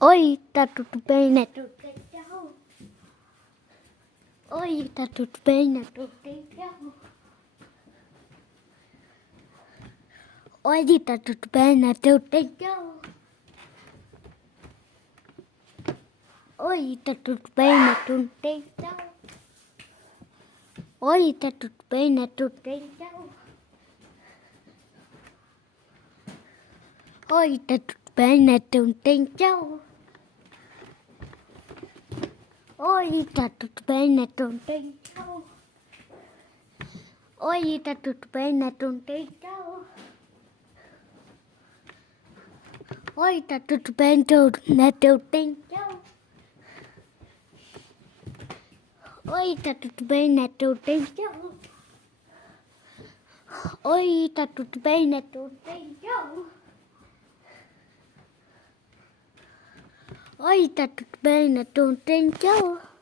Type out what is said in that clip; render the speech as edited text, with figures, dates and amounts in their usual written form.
Oi, tá tudo bem, né? Tudo legal? Oi, tá tudo bem, né? Tudo legal? Oi, tá tudo bem, né? Tudo legal? Oi, tá tudo bem, né? Tudo legal? Oi, tá tudo bem, né? Tudo legal? Oi, tá tudo bem, né? Tudo legal? Oi, tá tudo bem, né? Tudo legal? Oi, tá tudo bem, né? Tudo legal? Oi, tá tudo bem, tudo, né? Tudo legal? Oi, tá tudo bem, né? Tudo legal? Oi, tá tudo bem, né? Tudo legal? Oi, tá tudo bem, né? Tudo legal?